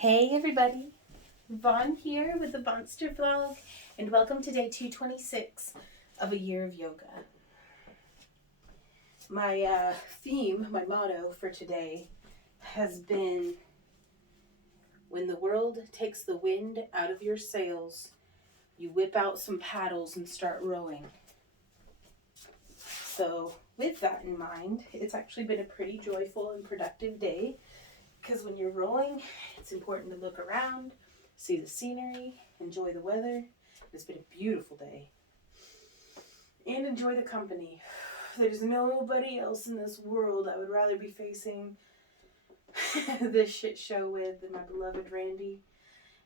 Hey everybody, Vaughn here with the Vonster vlog, and welcome to day 226 of a year of yoga. My theme, my motto for today has been, when the world takes the wind out of your sails, you whip out some paddles and start rowing. So with that in mind, it's actually been a pretty joyful and productive day, because when you're rowing, it's important to look around, see the scenery, enjoy the weather. It's been a beautiful day. And enjoy the company. There's nobody else in this world I would rather be facing this shit show with than my beloved Randy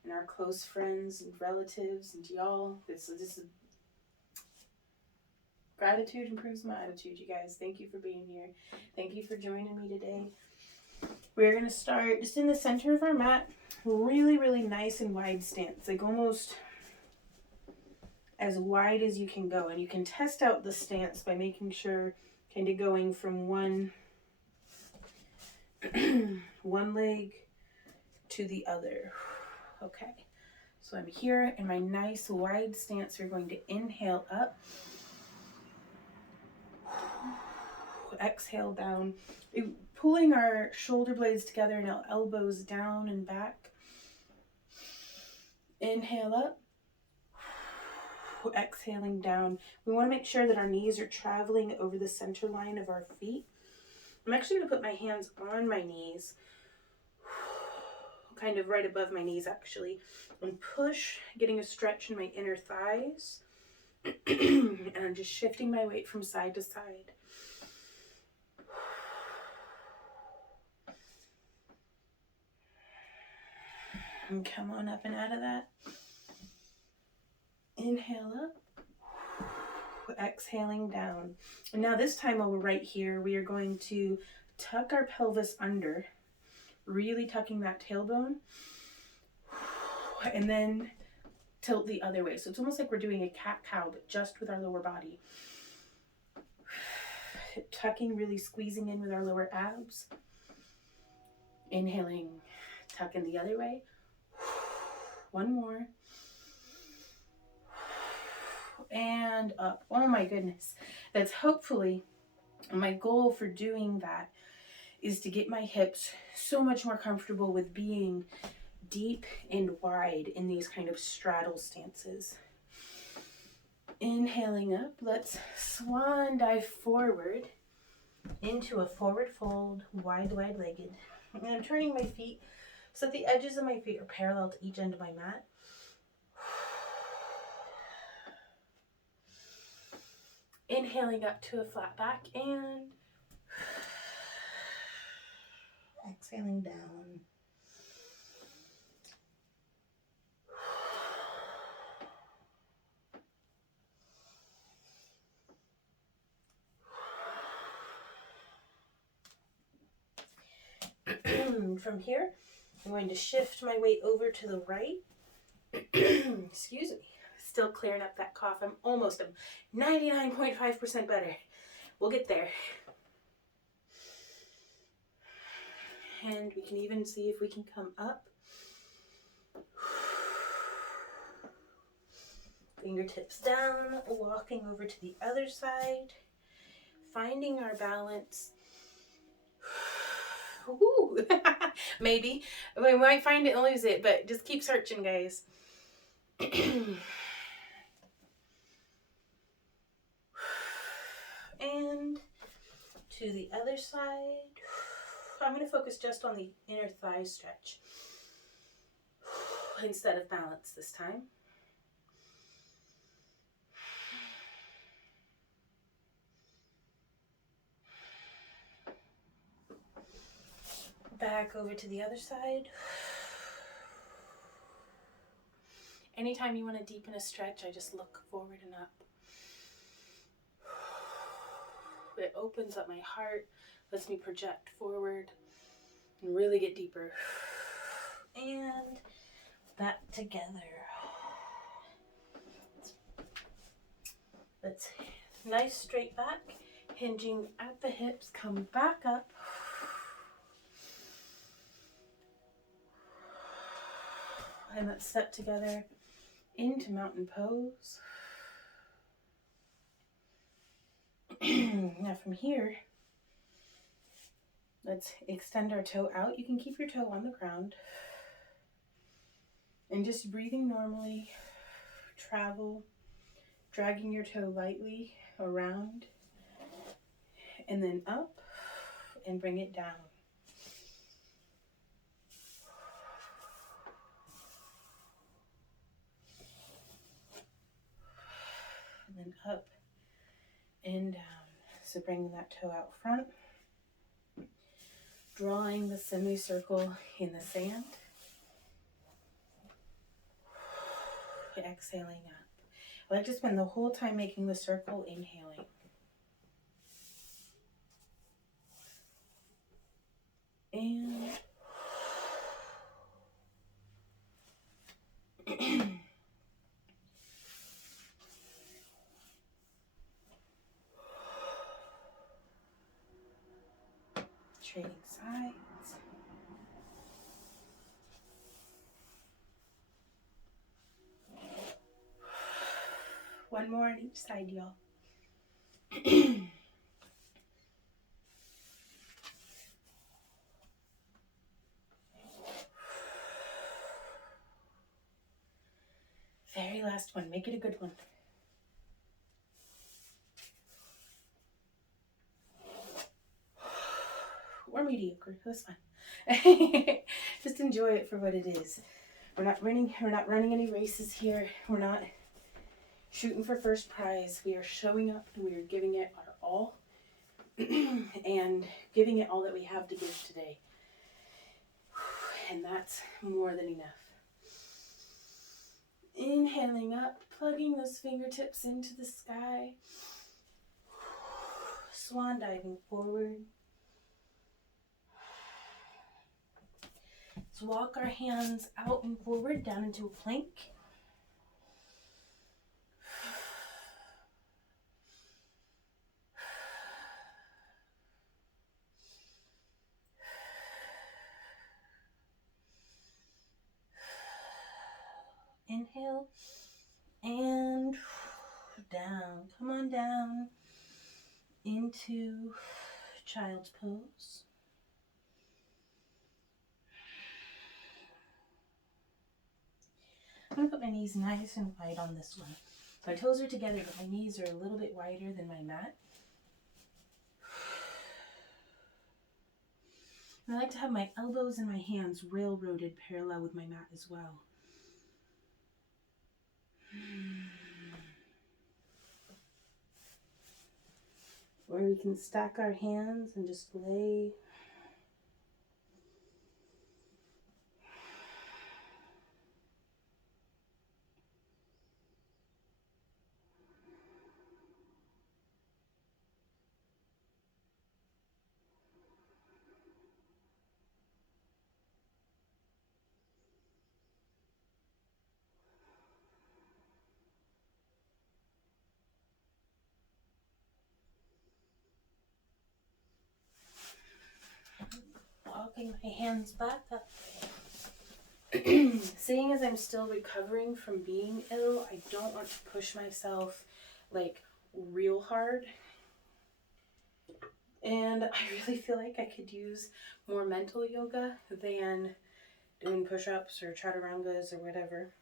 and our close friends and relatives and y'all. This is gratitude improves my attitude, you guys. Thank you for being here. Thank you for joining me today. We're going to start just in the center of our mat. Really, really nice and wide stance. Like almost as wide as you can go. And you can test out the stance by making sure kind of going from one leg to the other. Okay. So I'm here in my nice wide stance. We're going to inhale up. Exhale down. Pulling our shoulder blades together and our elbows down and back. Inhale up. Exhaling down. We want to make sure that our knees are traveling over the center line of our feet. I'm actually going to put my hands on my knees, kind of right above my knees actually, and push, getting a stretch in my inner thighs. And I'm just shifting my weight from side to side. And come on up and out of that. Inhale up. Exhaling down. And now this time while we're right here, we are going to tuck our pelvis under, really tucking that tailbone, and then tilt the other way. So it's almost like we're doing a cat-cow, but just with our lower body. Tucking, really squeezing in with our lower abs. Inhaling, tucking the other way. One more. And up. Oh my goodness. That's hopefully my goal for doing that, is to get my hips so much more comfortable with being deep and wide in these kind of straddle stances. Inhaling up, let's swan dive forward into a forward fold, wide-legged. And I'm turning my feet so that the edges of my feet are parallel to each end of my mat. Inhaling up to a flat back and exhaling down. From here, I'm going to shift my weight over to the right. Excuse me. Still clearing up that cough. I'm 99.5% better. We'll get there. And we can even see if we can come up. Fingertips down, walking over to the other side, finding our balance. Ooh. Maybe. We might find it and lose it, but just keep searching, guys. And to the other side. I'm going to focus just on the inner thigh stretch instead of balance this time. Back over to the other side. Anytime you want to deepen a stretch, I just look forward and up. It opens up my heart, lets me project forward and really get deeper. And back together. Let's nice straight back, hinging at the hips, come back up. And let's step together into mountain pose. Now from here, let's extend our toe out. You can keep your toe on the ground. And just breathing normally, travel, dragging your toe lightly around, and then up, and bring it down. And then up and down. So bringing that toe out front, drawing the semicircle in the sand, exhaling up. I like to spend the whole time making the circle, inhaling. And trading sides. One more on each side, y'all. Very last one. Make it a good one. Or mediocre. That's fine. Just enjoy it for what it is. We're not running any races here. We're not shooting for first prize. We are showing up and we are giving it our all. And giving it all that we have to give today. And that's more than enough. Inhaling up, plugging those fingertips into the sky. Swan diving forward. Let's walk our hands out and forward down into a plank. Inhale and down. Come on down into child's pose. I'm going to put my knees nice and wide on this one. My toes are together, but my knees are a little bit wider than my mat. And I like to have my elbows and my hands railroaded parallel with my mat as well. Or we can stack our hands and just lay. Walking my hands back up. Seeing as I'm still recovering from being ill, I don't want to push myself like real hard. And I really feel like I could use more mental yoga than doing push-ups or chaturangas or whatever.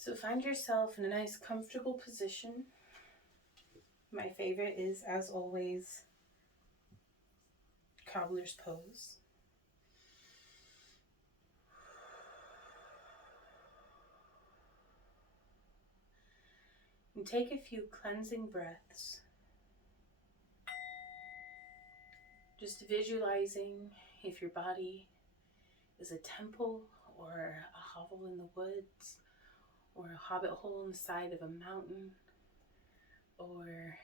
So find yourself in a nice comfortable position. My favorite is, as always, cobbler's pose. And take a few cleansing breaths. Just visualizing if your body is a temple or a hovel in the woods or a hobbit hole in the side of a mountain or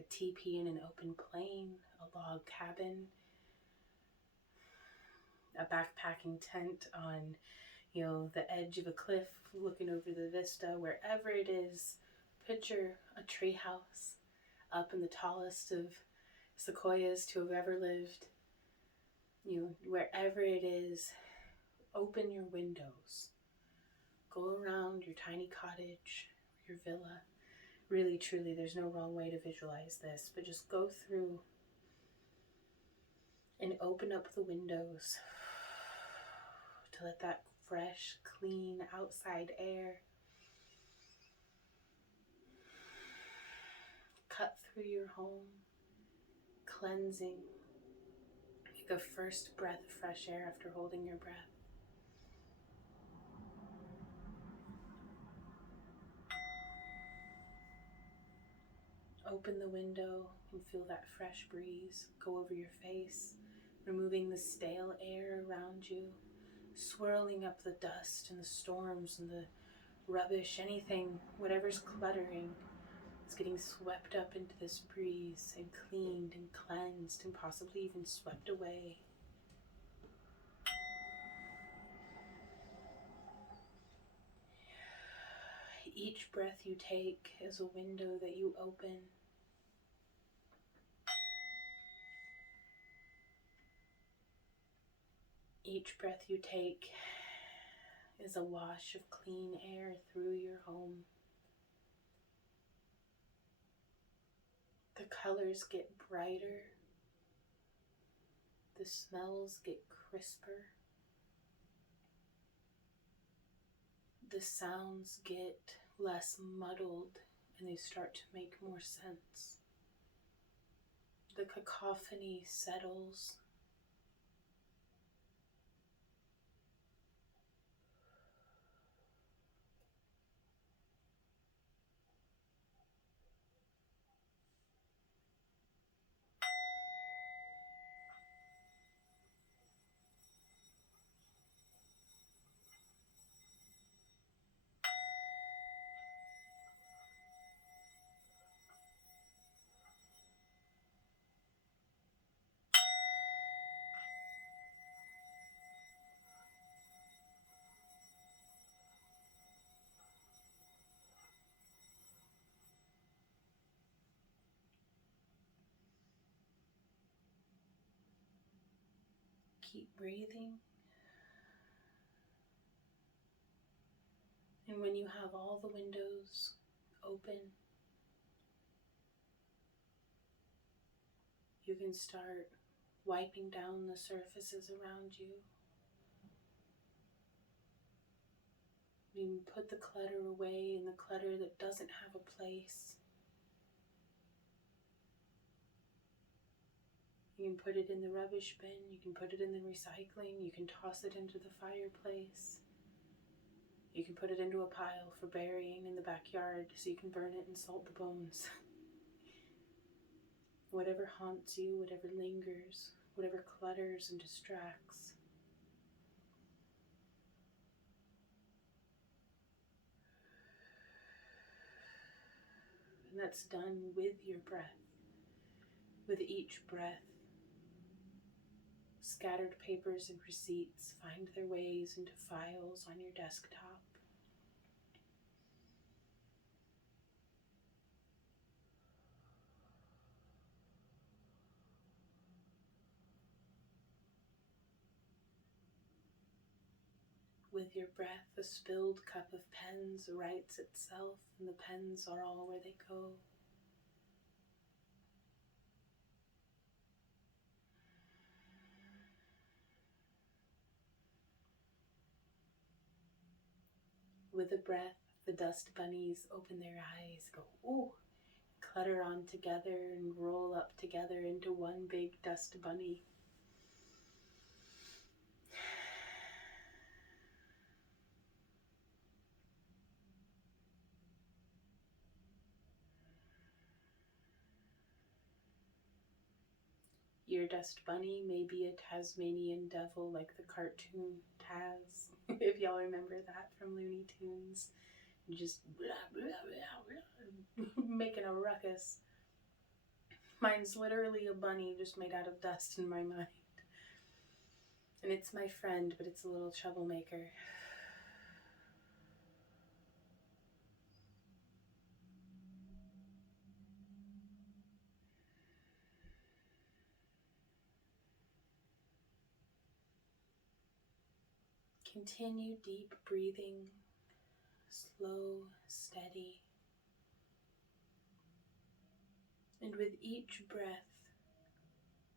a teepee in an open plain, a log cabin, a backpacking tent on, the edge of a cliff looking over the vista, wherever it is. Picture a tree house, up in the tallest of sequoias to have ever lived. Wherever it is, open your windows. Go around your tiny cottage, your villa. Really, truly, there's no wrong way to visualize this, but just go through and open up the windows to let that fresh, clean outside air cut through your home, cleansing. Take a first breath of fresh air after holding your breath. Open the window and feel that fresh breeze go over your face, removing the stale air around you, swirling up the dust and the storms and the rubbish, anything, whatever's cluttering. It's getting swept up into this breeze and cleaned and cleansed and possibly even swept away. Each breath you take is a window that you open. Each breath you take is a wash of clean air through your home. The colors get brighter. The smells get crisper. The sounds get less muddled and they start to make more sense. The cacophony settles. Keep breathing. And when you have all the windows open, you can start wiping down the surfaces around you. You can put the clutter away, and the clutter that doesn't have a place. You can put it in the rubbish bin, you can put it in the recycling, you can toss it into the fireplace. You can put it into a pile for burying in the backyard so you can burn it and salt the bones. Whatever haunts you, whatever lingers, whatever clutters and distracts. And that's done with your breath. With each breath, scattered papers and receipts find their ways into files on your desktop. With your breath, a spilled cup of pens writes itself, and the pens are all where they go. With a breath, the dust bunnies open their eyes, go, ooh, clutter on together and roll up together into one big dust bunny. Your dust bunny may be a Tasmanian devil like the cartoon Taz, if y'all remember that from Looney Tunes. Just blah, blah, blah, blah, making a ruckus. Mine's literally a bunny just made out of dust in my mind. And it's my friend, but it's a little troublemaker. Continue deep breathing, slow, steady. And with each breath,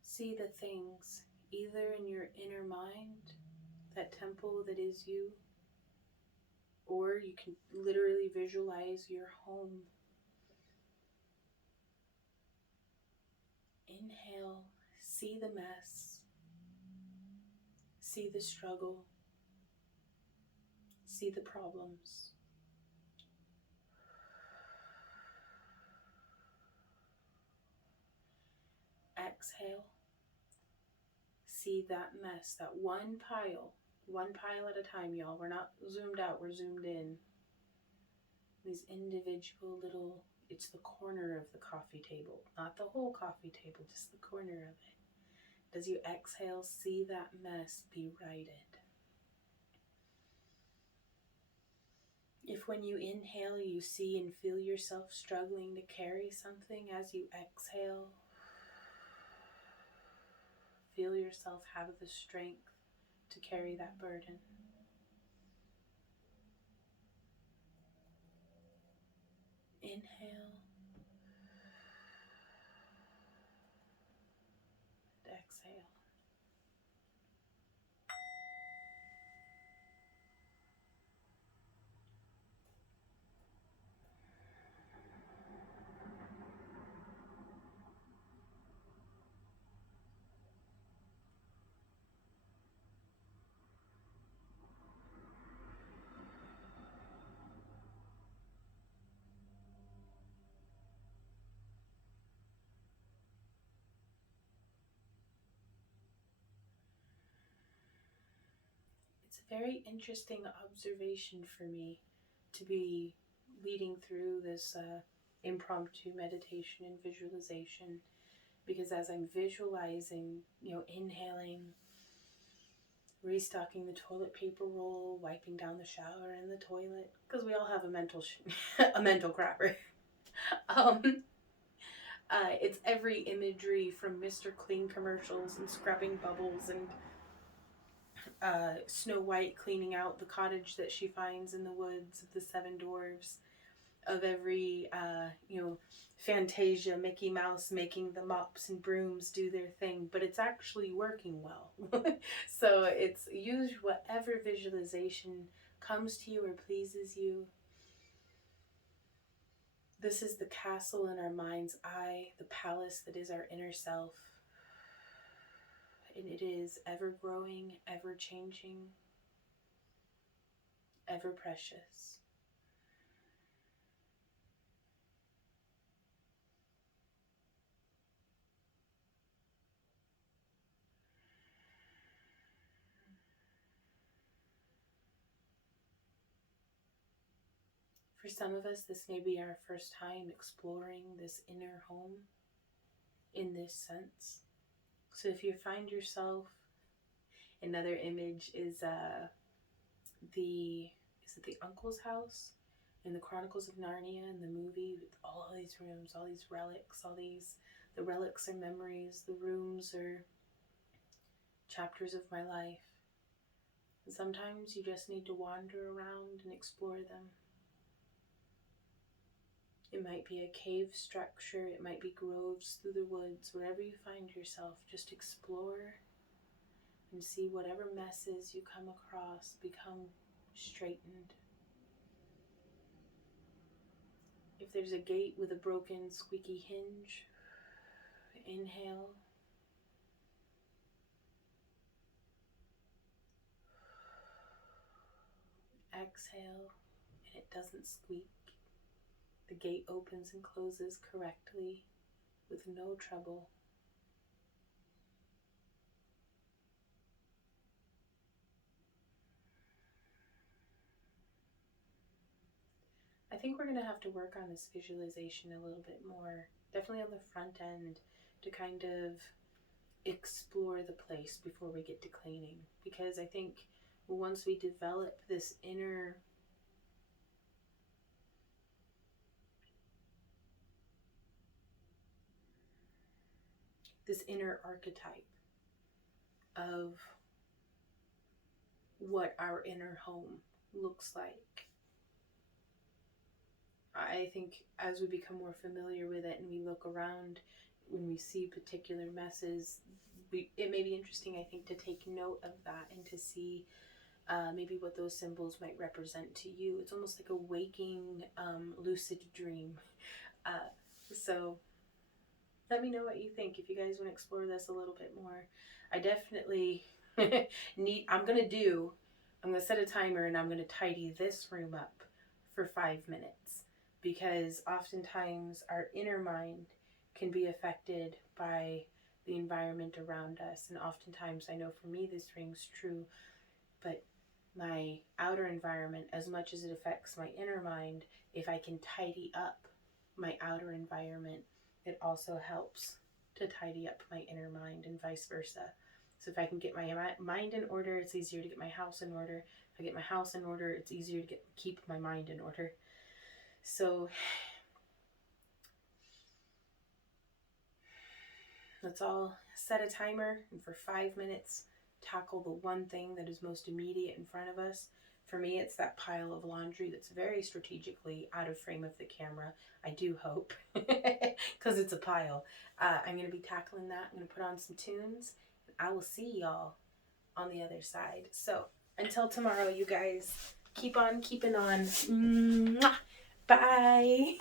see the things either in your inner mind, that temple that is you, or you can literally visualize your home. Inhale, see the mess, see the struggle, see the problems. Exhale, see that mess, that one pile at a time, y'all. We're not zoomed out, we're zoomed in. These individual little, it's the corner of the coffee table, not the whole coffee table, just the corner of it. As you exhale, see that mess be righted. If when you inhale, you see and feel yourself struggling to carry something, as you exhale, feel yourself have the strength to carry that burden. Inhale and exhale. It's a very interesting observation for me to be leading through this impromptu meditation and visualization, because as I'm visualizing, inhaling, restocking the toilet paper roll, wiping down the shower and the toilet, because we all have a mental a mental crapper. It's every imagery from Mr. Clean commercials and scrubbing bubbles and Snow White cleaning out the cottage that she finds in the woods of the seven dwarves, of every, Fantasia, Mickey Mouse making the mops and brooms do their thing, but it's actually working well. So it's use whatever visualization comes to you or pleases you. This is the castle in our mind's eye, the palace that is our inner self. And it is ever growing, ever changing, ever precious. For some of us, this may be our first time exploring this inner home in this sense. So if you find yourself, another image is the uncle's house in the Chronicles of Narnia in the movie, with all these rooms, all these relics, the relics are memories, the rooms are chapters of my life. And sometimes you just need to wander around and explore them. It might be a cave structure, it might be groves through the woods, wherever you find yourself, just explore and see whatever messes you come across become straightened. If there's a gate with a broken, squeaky hinge, inhale. Exhale, and it doesn't squeak. The gate opens and closes correctly with no trouble. I think we're going to have to work on this visualization a little bit more, definitely on the front end, to kind of explore the place before we get to cleaning. Because I think once we develop this inner archetype of what our inner home looks like. I think as we become more familiar with it and we look around, when we see particular messes, it may be interesting, I think, to take note of that and to see maybe what those symbols might represent to you. It's almost like a waking, lucid dream. So let me know what you think if you guys want to explore this a little bit more. I definitely I'm going to set a timer and I'm going to tidy this room up for 5 minutes, because oftentimes our inner mind can be affected by the environment around us. And oftentimes, I know for me this rings true, but my outer environment, as much as it affects my inner mind, if I can tidy up my outer environment, it also helps to tidy up my inner mind, and vice versa. So if I can get my mind in order, it's easier to get my house in order. If I get my house in order, it's easier to keep my mind in order. So let's all set a timer, and for 5 minutes tackle the one thing that is most immediate in front of us. For me, it's that pile of laundry that's very strategically out of frame of the camera. I do hope, because it's a pile. I'm going to be tackling that. I'm going to put on some tunes, and I will see y'all on the other side. So until tomorrow, you guys, keep on keeping on. Mwah! Bye.